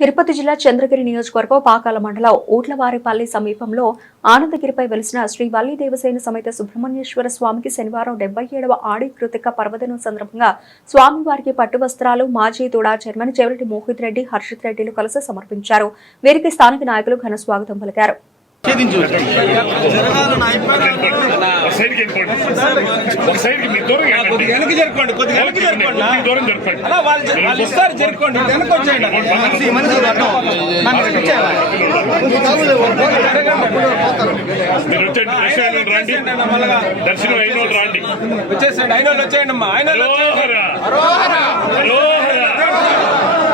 తిరుపతి జిల్లా చంద్రగిరి నియోజకవర్గం పాకాల మండలం ఊట్లవారిపల్లి సమీపంలో ఆనందగిరిపై వెలిసిన శ్రీ వల్లి దేవసేన సమేత సుబ్రహ్మణ్యేశ్వర స్వామికి శనివారం 77వ ఆడి కృతిక పర్వదినం సందర్భంగా స్వామివారికి పట్టు వస్త్రాలు మాజీ తుడా చైర్మన్ చెవిరెడ్డి మోహిత్ రెడ్డి హర్షిత్ రెడ్డిలు కలిసి సమర్పించారు. వీరికి స్థానిక నాయకులు ఘన స్వాగతం పలికారు. దర్శనం అయిన రండి, వచ్చేసండి. అయిన వచ్చేయండి అమ్మా. ఆయన సుబ్రహ్మణ్య స్వామి హరోహర హరోహర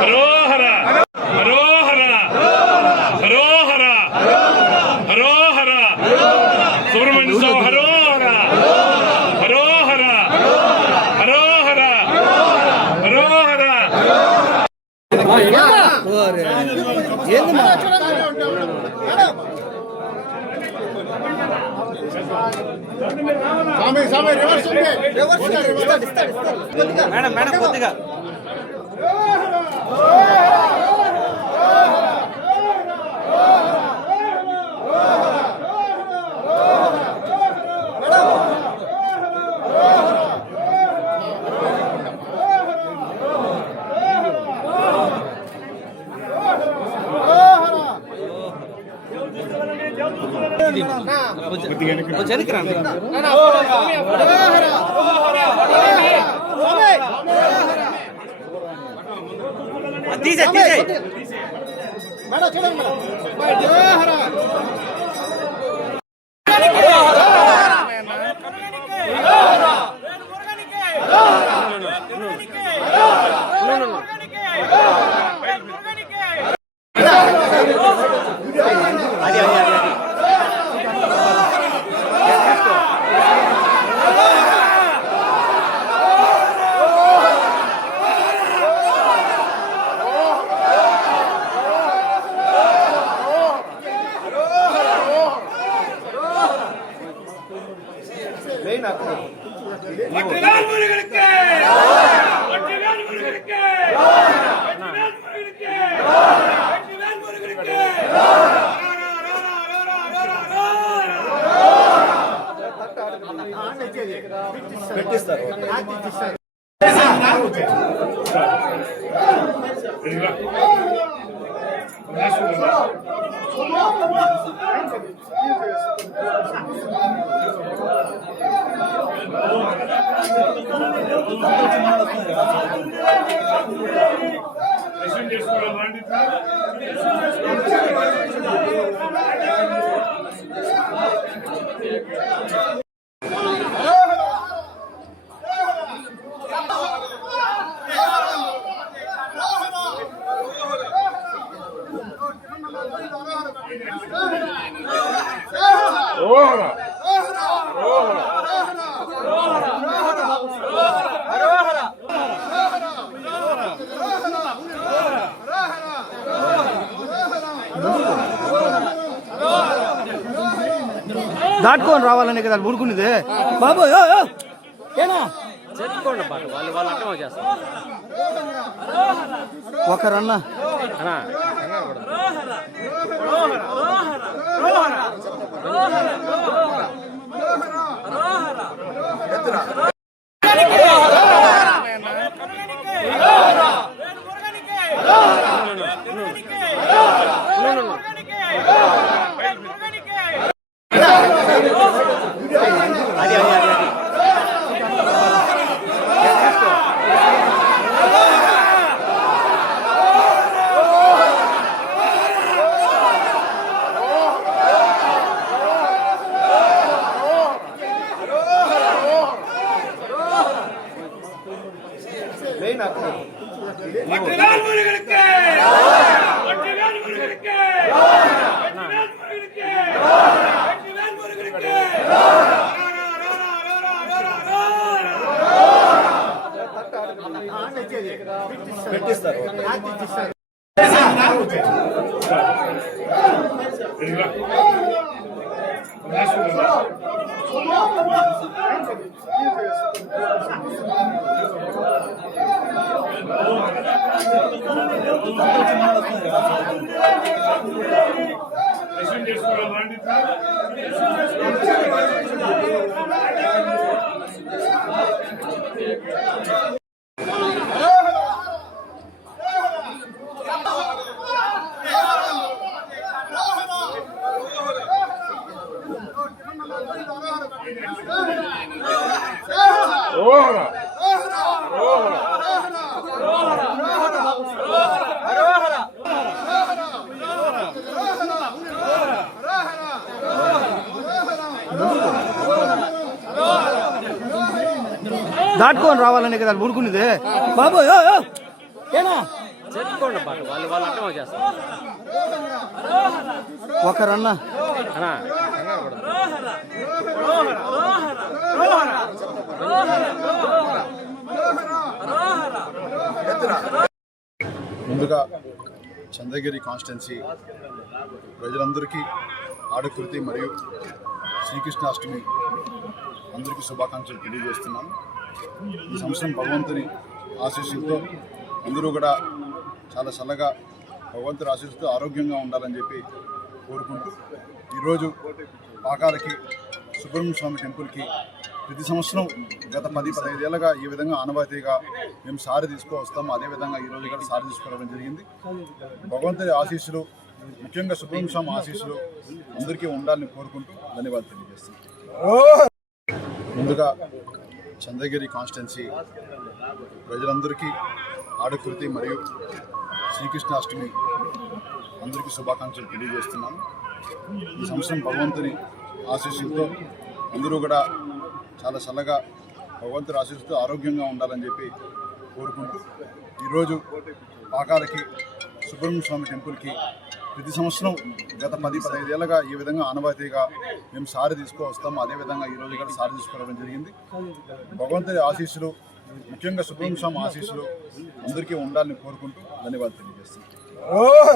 హరోహర హరోహర. మేడం మేడం కొద్దిగా పెట్టిస్తారు. దాటుకొని రావాలని కదా ఊరుకునేది బాబు. ఒకరన్నా పెట్టిస్తారు. దాటుకొని రావాలనే కదా ఊరుకునేది బాబు ఏనా చెప్పుకోండి పాట వాళ్ళు వాళ్ళు అర్థం చేస్తారు ఒకరన్నా ముందుగా చంద్రగిరి కాన్స్టిట్యున్సీ ప్రజలందరికీ ఆడకృతి మరియు శ్రీకృష్ణాష్టమి అందరికీ శుభాకాంక్షలు తెలియజేస్తున్నాను. ఈ సంవత్సరం భగవంతుని ఆశీస్సులతో అందరూ కూడా చాలా చల్లగా భగవంతుని ఆశీస్సులతో ఆరోగ్యంగా ఉండాలని చెప్పి కోరుకుంటూ ఈరోజు పాకాలకి సుబ్రహ్మణ్య స్వామి టెంపుల్కి ప్రతి సంవత్సరం గత 10-15 ఏళ్ళగా ఈ విధంగా ఆనవాయితీగా మేము సారి తీసుకువస్తాము. అదేవిధంగా ఈరోజు కూడా సారి తీసుకురావడం జరిగింది. భగవంతుని ఆశీస్సులు, ముఖ్యంగా సుబ్రహ్మణ్య స్వామి ఆశీస్సులు అందరికీ ఉండాలని కోరుకుంటూ ధన్యవాదాలు తెలియజేస్తున్నాను. ముందుగా చంద్రగిరి కాన్స్టిట్యున్సీ ప్రజలందరికీ ఆడకృతి మరియు శ్రీకృష్ణాష్టమి అందరికీ శుభాకాంక్షలు తెలియజేస్తున్నాను. ఈ సంవత్సరం భగవంతుని ఆశీస్సులతో అందరూ కూడా చాలా చల్లగా భగవంతుని ఆశీస్సులతో ఆరోగ్యంగా ఉండాలని చెప్పి కోరుకుంటూ ఈరోజు పాకాలకి సుబ్రహ్మణ్య స్వామి టెంపుల్కి ప్రతి సంవత్సరం గత 10-15 ఏళ్ళగా ఈ విధంగా ఆనవాయితీగా మేము సారి తీసుకువస్తాము. అదేవిధంగా ఈరోజు కూడా సారి తీసుకురావడం జరిగింది. భగవంతుని ఆశీస్సులు, ముఖ్యంగా సుబ్రహ్మణ్య స్వామి ఆశీస్సులు అందరికీ ఉండాలని కోరుకుంటూ ధన్యవాదాలు తెలియజేస్తున్నాను.